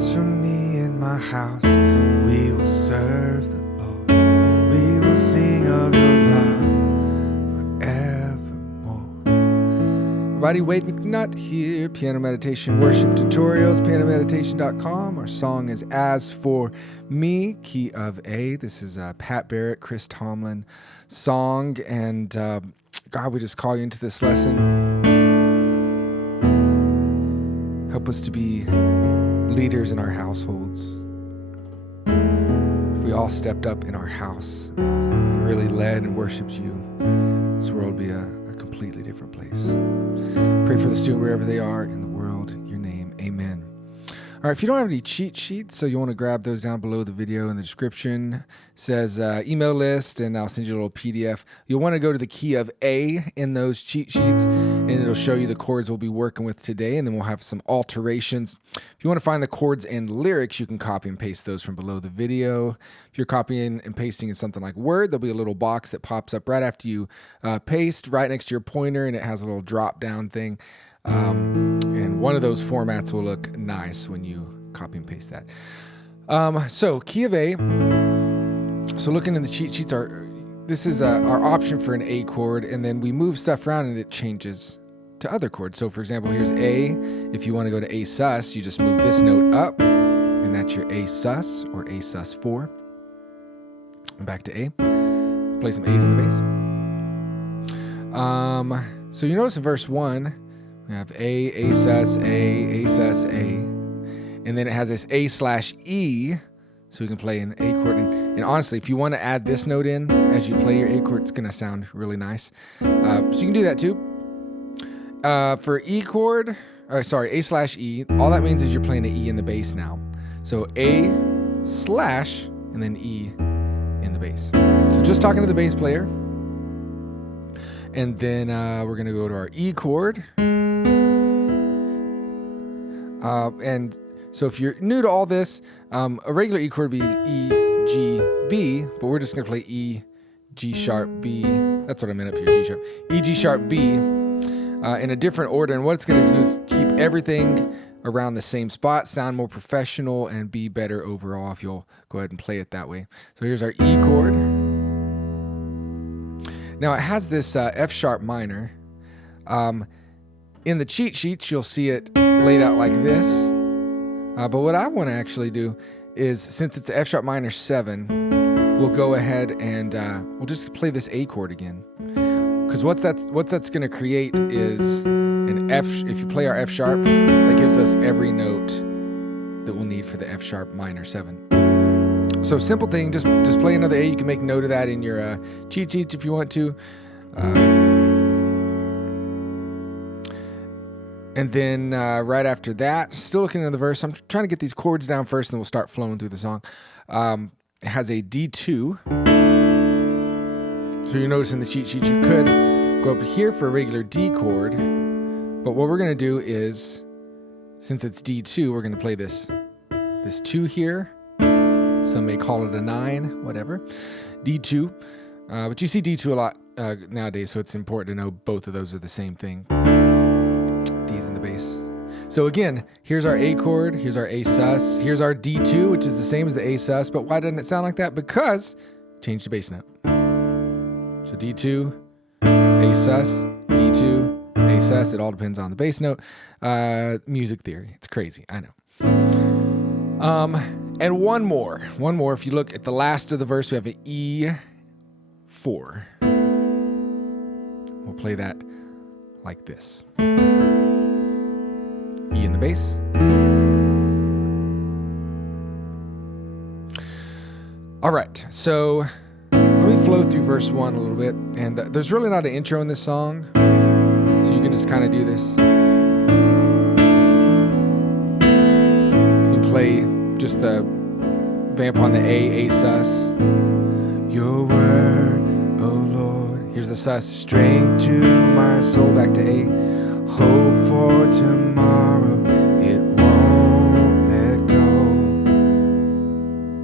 As for me and my house, we will serve the Lord. We will sing of your love forevermore. Everybody, Wade McNutt here, Piano Meditation Worship Tutorials, pianomeditation.com. Our song is As For Me, key of A. This is a Pat Barrett, Chris Tomlin song. And God, we just call you into this lesson. Help us to be leaders in our households. If we all stepped up in our house and really led and worshiped you, this world would be a completely different place. Pray for the student wherever they are in the world. In your name, amen. All right, if you don't have any cheat sheets, so you want to grab those down below the video in the description. It says email list, and I'll send you a little PDF. You'll want to go to the key of A in those cheat sheets, and it'll show you the chords we'll be working with today, and then we'll have some alterations. If you want to find the chords and lyrics, you can copy and paste those from below the video. If you're copying and pasting in something like Word, there'll be a little box that pops up right after you paste, right next to your pointer, and it has a little drop-down thing. And one of those formats will look nice when you copy and paste that. So key of A. So looking in the cheat sheets, this is our option for an A chord, and then we move stuff around and it changes to other chords. So for example, here's A. If you want to go to A sus, you just move this note up, and that's your A sus or A sus 4. And back to A. Play some A's in the bass. So you notice in verse 1, we have A sus, A sus, A. And then it has this A/E, so we can play an A chord. And honestly, if you want to add this note in as you play your A chord, it's going to sound really nice. So you can do that too. For E chord, A/E, all that means is you're playing an E in the bass now. So A/ and then E in the bass. So just talking to the bass player. And then we're going to go to our E chord. And so if you're new to all this, a regular E chord would be E, G, B, but we're just going to play E, G sharp, B. That's what I meant up here, G sharp. E, G sharp, B in a different order. And what it's going to do is keep everything around the same spot, sound more professional, and be better overall if you'll go ahead and play it that way. So here's our E chord. Now it has this F sharp minor. In the cheat sheets, you'll see it laid out like this. But what I want to actually do is, since it's F sharp minor 7, we'll go ahead and we'll just play this A chord again. Because what that's going to create is an F. If you play our F sharp, that gives us every note that we'll need for the F sharp minor 7. So simple thing, just play another A. You can make note of that in your cheat sheet if you want to. And then right after that, still looking at the verse, I'm trying to get these chords down first, and then we'll start flowing through the song. It has a D2. So you notice in the cheat sheet, you could go up here for a regular D chord. But what we're going to do is, since it's D2, we're going to play this 2 here. Some may call it a 9, whatever. D2. But you see D2 a lot nowadays, so it's important to know both of those are the same thing. D's in the bass. So again, here's our A chord, here's our A sus, here's our D2, which is the same as the A sus, but why doesn't it sound like that? Because change the bass note. So D2, A sus, D2, A sus, it all depends on the bass note. Music theory, it's crazy, I know. And one more, if you look at the last of the verse, we have an E4. We'll play that like this. E in the bass. All right, so let me flow through verse 1 a little bit. And there's really not an intro in this song, so you can just kind of do this. You can play just the vamp on the A sus. Your word, oh Lord. Here's the sus. Strength to my soul, back to A. Hope for tomorrow, it won't let go.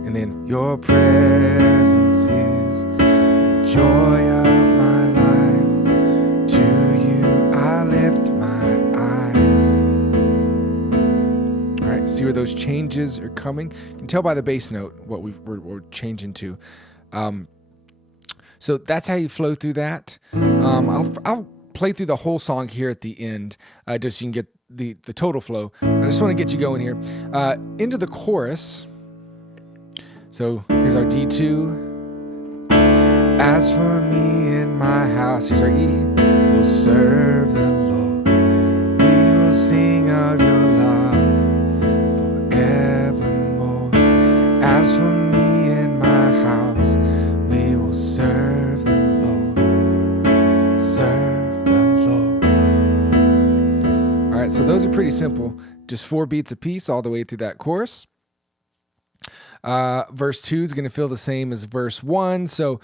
And then your presence is the joy of my life. To you I lift my eyes. All right, See where those changes are coming? You can tell by the bass note what we're changing to. So that's how you flow through that. I'll play through the whole song here at the end, just so you can get the total flow. I just want to get you going here. Into the chorus. So here's our D2. As for me and my house, here's our E. We'll serve the Lord. We will sing of your love forevermore. As for me and my house, we will serve the Lord. Serve the Lord. All right, so those are pretty simple. Just 4 beats apiece all the way through that chorus. Verse 2 is going to feel the same as verse 1, so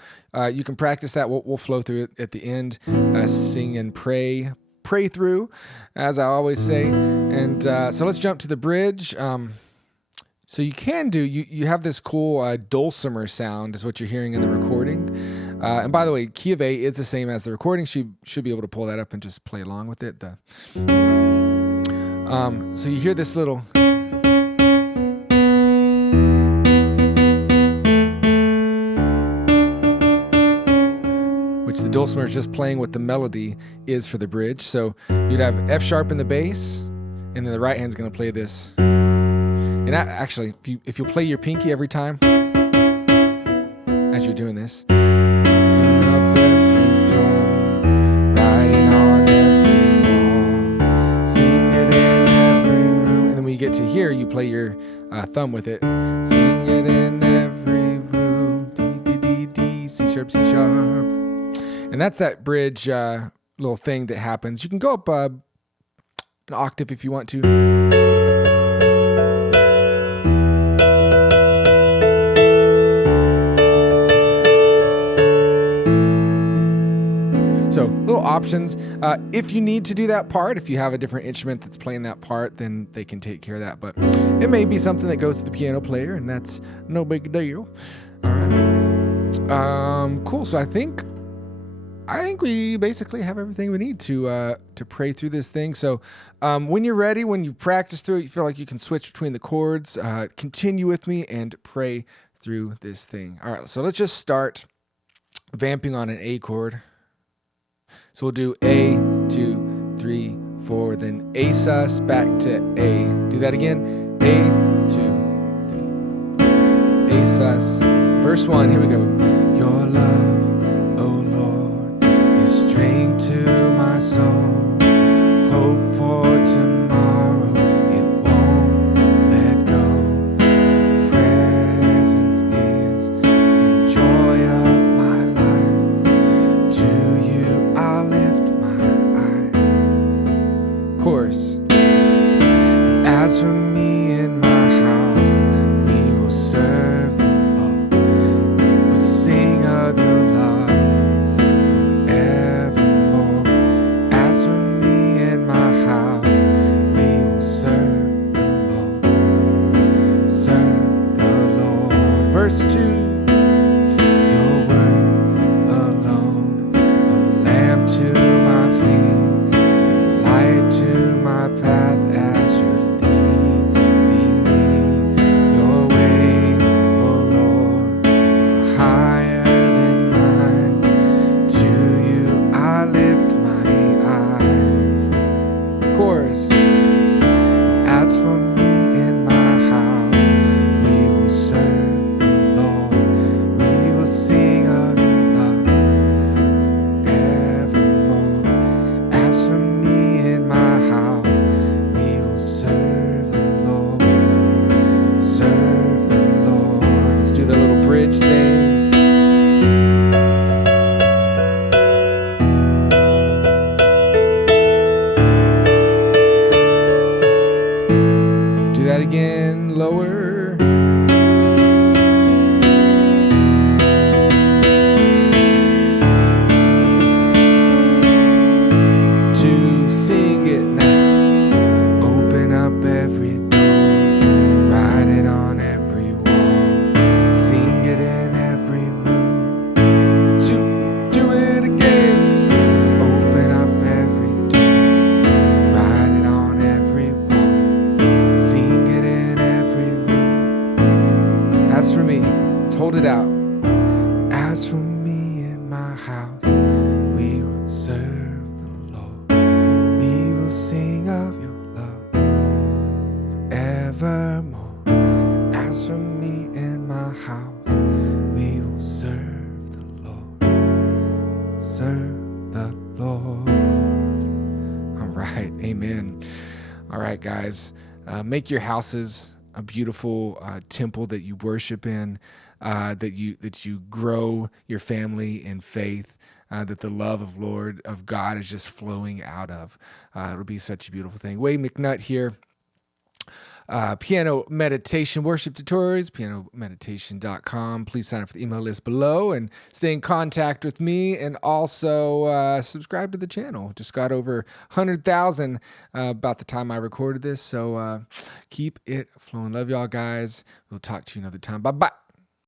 you can practice that. We'll flow through it at the end. Sing and pray through, as I always say. And so let's jump to the bridge. So you can do, you have this cool dulcimer sound is what you're hearing in the recording. And by the way, key of A is the same as the recording. Should be able to pull that up and just play along with it. So you hear this little... which the dulcimer is just playing what the melody is for the bridge. So you'd have F sharp in the bass, and then the right hand's going to play this. And actually, if you play your pinky every time as you're doing this, up every door, riding on every wall, sing it in every room. And then when you get to here, you play your thumb with it. Sing it in every room, D, D, D, D, C sharp, C sharp. And that's that bridge little thing that happens. You can go up an octave if you want to. So little options. If you need to do that part, if you have a different instrument that's playing that part, then they can take care of that. But it may be something that goes to the piano player, and that's no big deal. All right. Cool. So I think we basically have everything we need to pray through this thing. So when you're ready, when you practice through it, you feel like you can switch between the chords, continue with me and pray through this thing. All right, so let's just start vamping on an A chord. So we'll do A, 2, 3, 4, then A sus, back to A. Do that again. A, 2, 3. A sus. Verse 1, here we go. Your love, oh Lord, is strength to my soul. Hope for tomorrow, it won't let go. Your presence is the joy of my life. To you I'll lift my eyes. Chorus. As for me and my house, we will serve the Lord. But sing of your love forevermore. As for me and my house, we will serve the Lord. Serve the Lord. Verse 2. Your word alone, a lamp to my feet, a light to my path as you're leading me. Your way, oh Lord, higher than mine. To you I lift my eyes. Chorus. As for me in my house, we will serve the Lord. We will sing of your love forevermore. As for me in my house, we will serve the Lord. Serve the Lord. Let's do the little bridge thing. Do that again, lower. To sing it now. Open up every door, write it on every wall, sing it in every room. To do it again. Open up every door, write it on every wall, sing it in hold it out. As for me and my house, we will serve the Lord. We will sing of your love forevermore. As for me and my house, we will serve the Lord. Serve the Lord. All right, amen. All right, guys, make your houses a beautiful temple that you worship in, that you grow your family in faith, that the love of God is just flowing out of. It'll be such a beautiful thing. Wade McNutt here. Piano meditation worship tutorials, pianomeditation.com. Please sign up for the email list below and stay in contact with me, and also subscribe to the channel. Just got over 100,000 about the time I recorded this, so keep it flowing. Love y'all, guys. We'll talk to you another time. Bye-bye.